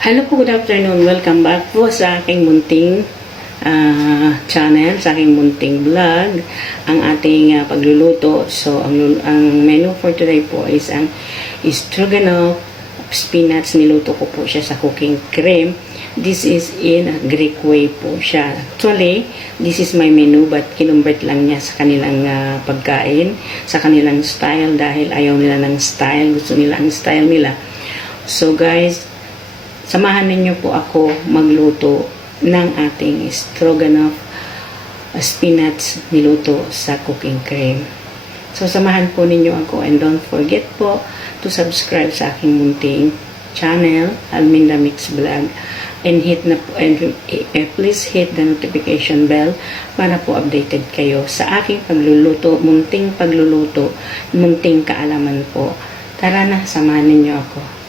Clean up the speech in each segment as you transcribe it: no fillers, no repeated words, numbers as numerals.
Hello po, good afternoon. Welcome back po sa aking munting channel, sa aking munting vlog, ang ating pagluluto. So, ang menu for today po is ang stroganoff spinach. Niluto ko po siya sa cooking cream. This is in a Greek way po siya. Actually, this is my menu but kinumbert lang niya sa kanilang pagkain, sa kanilang style dahil ayaw nila ng style. Gusto nila ang style nila. So guys, samahan ninyo po ako magluto ng ating stroganoff spinach niluto sa cooking cream. So, samahan po ninyo ako and don't forget po to subscribe sa aking munting channel, Alminda Mix Vlog, and please hit the notification bell para po updated kayo sa aking pagluluto, munting pagluluto, munting kaalaman po. Tara na, samahan ninyo ako.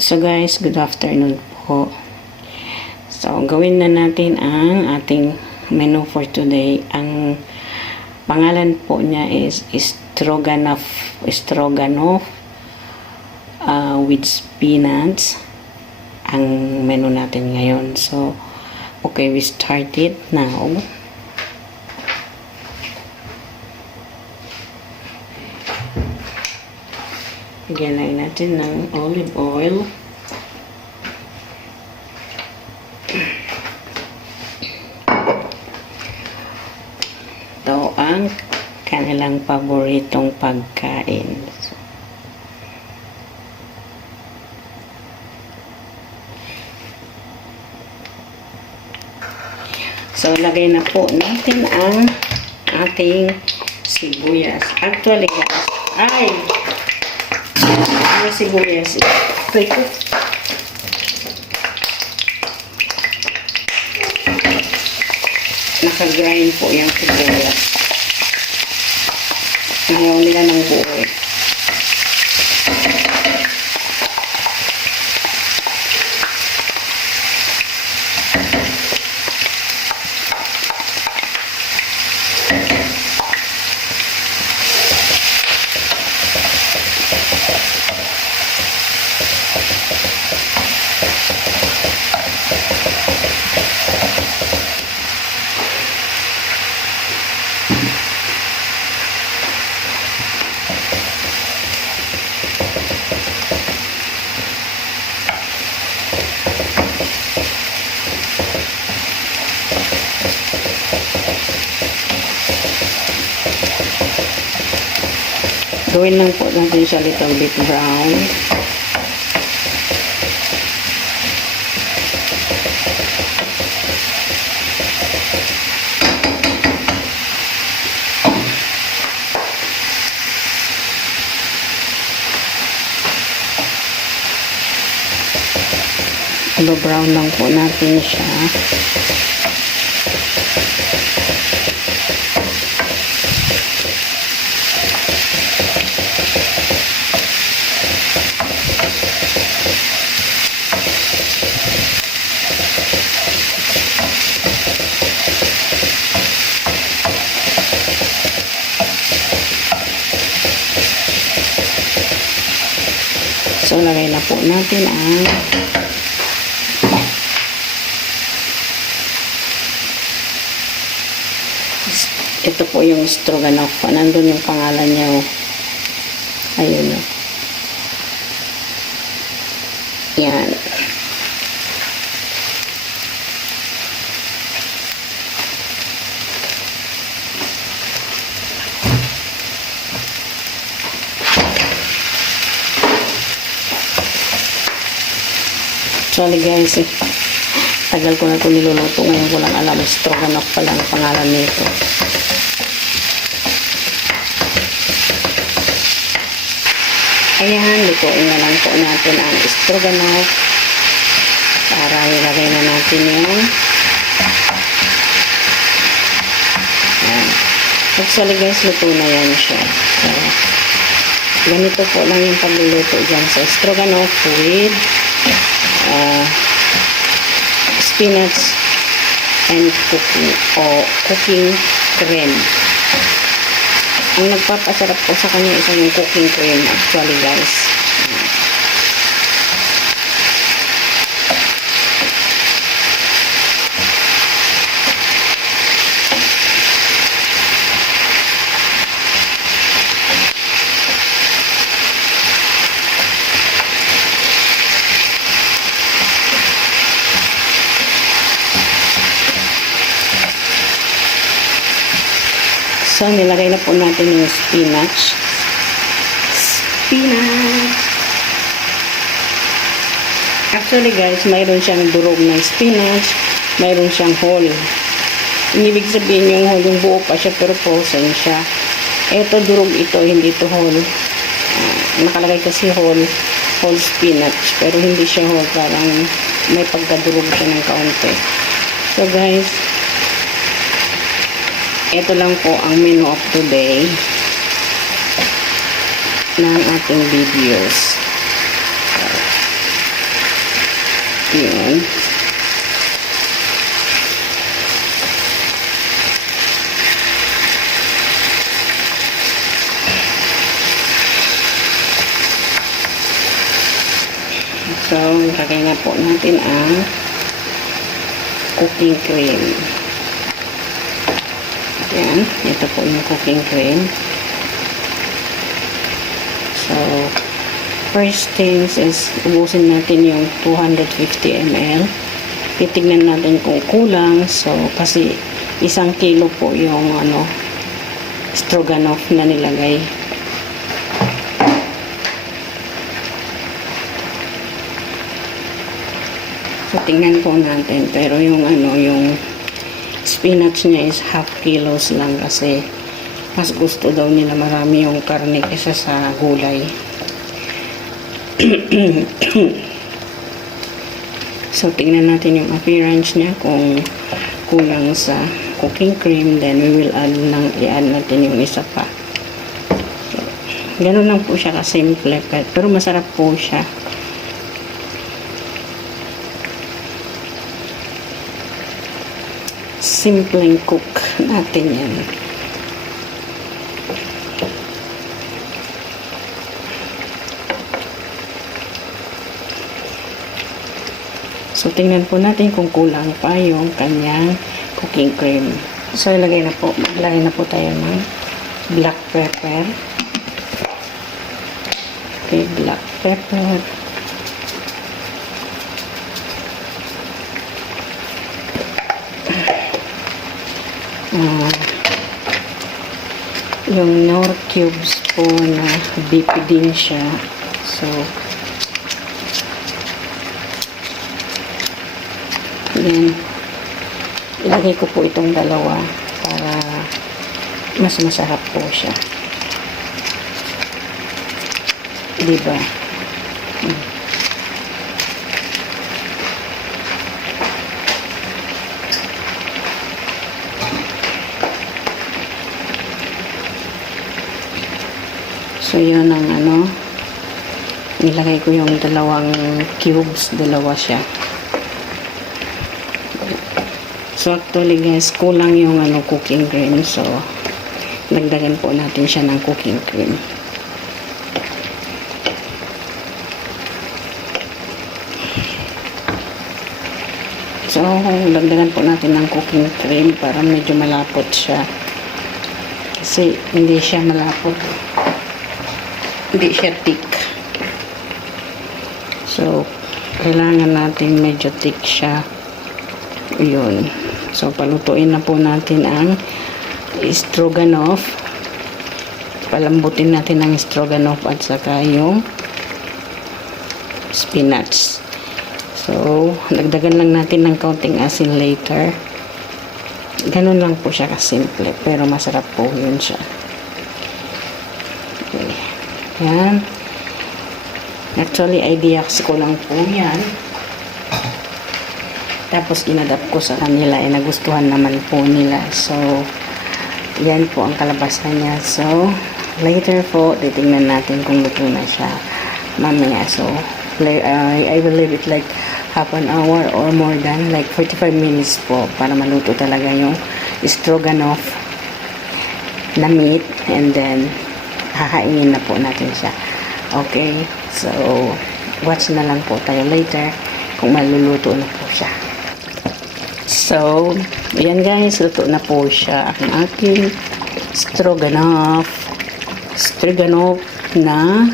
So guys, good afternoon po. So, gawin na natin ang ating menu for today. Ang pangalan po niya is stroganoff with spinach. Ang menu natin ngayon. So, okay, we start it now. Lagyan natin ng olive oil. Ito ang kanilang paboritong pagkain. So, lagay na po natin ang ating sibuyas. Actually, guys, ang sibuyas. Ito. Naka-grind po yung sibuyas. Ayaw nila ng buo eh. Gawin lang po natin siya little bit brown. Brown lang po natin siya. So, lagay na po natin ang ito po yung stroganoff. Nandun yung pangalan niya. Ayun. Yan. Actually guys, tagal ko na ito niluluto. Ngayon ko lang alam, stroganoff pala ang pangalan nito. Ayan, lutuin na lang po natin ang stroganoff para ilagay na natin yung ayan. Actually guys, luto na yan siya. So, ganito po lang yung pagluluto dyan sa stroganoff with spinach and cooking cream. Ang nagpapasarap po sa kanya is yung cooking cream actually guys. So, nilagay na po natin yung spinach. Spinach! Actually guys, mayroon siyang durog na spinach, mayroon siyang whole. Ibig sabihin yung whole, yung buo pa siya, pero frozen siya. Ito durog ito, hindi ito whole. Nakalagay kasi whole spinach, pero hindi siya whole, parang may pagkadurog siya ng kaunti. So guys, ito lang po ang menu of today ng ating videos. Yun. So, ilagay na po natin ang cooking cream. Ayan. Ito po yung cooking cream. So, first things is, ubusin natin yung 250 ml. Titignan natin kung kulang. So, kasi 1 kilo po yung stroganoff na nilagay. So, tingnan po natin. Pero yung yung spinach niya is half kilos lang kasi mas gusto daw nila marami yung karne kaysa sa gulay. So, tingnan natin yung appearance niya kung kulang sa cooking cream, then we will i-add natin yung isa pa. So, ganun lang po siya kasimple, pero masarap po siya. Simpleng cook natin yan. So, tingnan po natin kung kulang pa yung kanyang cooking cream. So, ilagay na po tayo ng black pepper. Okay, black pepper. Yung Knorr cubes po na beef din siya. So, then, ilagay ko po itong dalawa para mas masarap po siya. Diba? So, yun ang nilagay ko yung dalawang cubes, dalawa siya. So, actually guys, kulang yung cooking cream. So, nagdagan po natin siya ng cooking cream. So, dagdagan po natin ng cooking cream para medyo malapot siya. Kasi hindi siya malapot. Hindi siya thick. So, kailangan natin medyo thick siya. Yun. So, palutuin na po natin ang stroganoff. Palambutin natin ang stroganoff at saka yung spinach. So, dagdagan lang natin ng kaunting asin later. Ganun lang po siya kasimple. Pero masarap po yun siya. Okay. Yan. Actually, idea ko lang po yan. Tapos, inadapt ko sa kanila. Nagustuhan naman po nila. So, yan po ang kalabasan niya. So, later po, titingnan natin kung luto na siya mamaya. So, I will leave it like half an hour or more than like 45 minutes po para maluto talaga yung stroganoff na meat, and then hahaingin na po natin siya. Okay, so watch na lang po tayo later kung maluluto na po siya. So, ayan guys, luto na po siya ang aking stroganoff na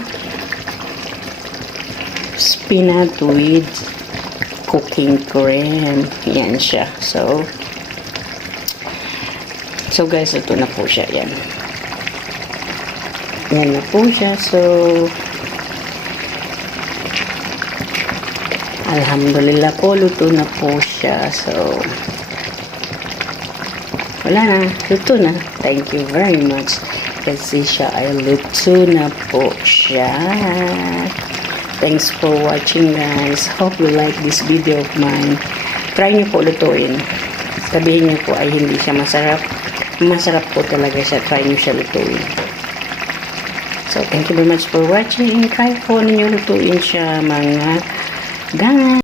spinach with cooking cream. Yan siya. So, So guys, ito na po siya. Yan. Yan na po siya. So, alhamdulillah po, luto na po siya. So, wala na. Luto na. Thank you very much. Kasi siya ay luto na po siya. Thanks for watching, guys. Hope you like this video of mine. Try nyo po lutuin. Sabihin nyo po ay hindi siya masarap. Masarap po talaga siya. Try nyo siya lutuin. So, thank you very much for watching. Try po ninyo lutuin siya, mga guys.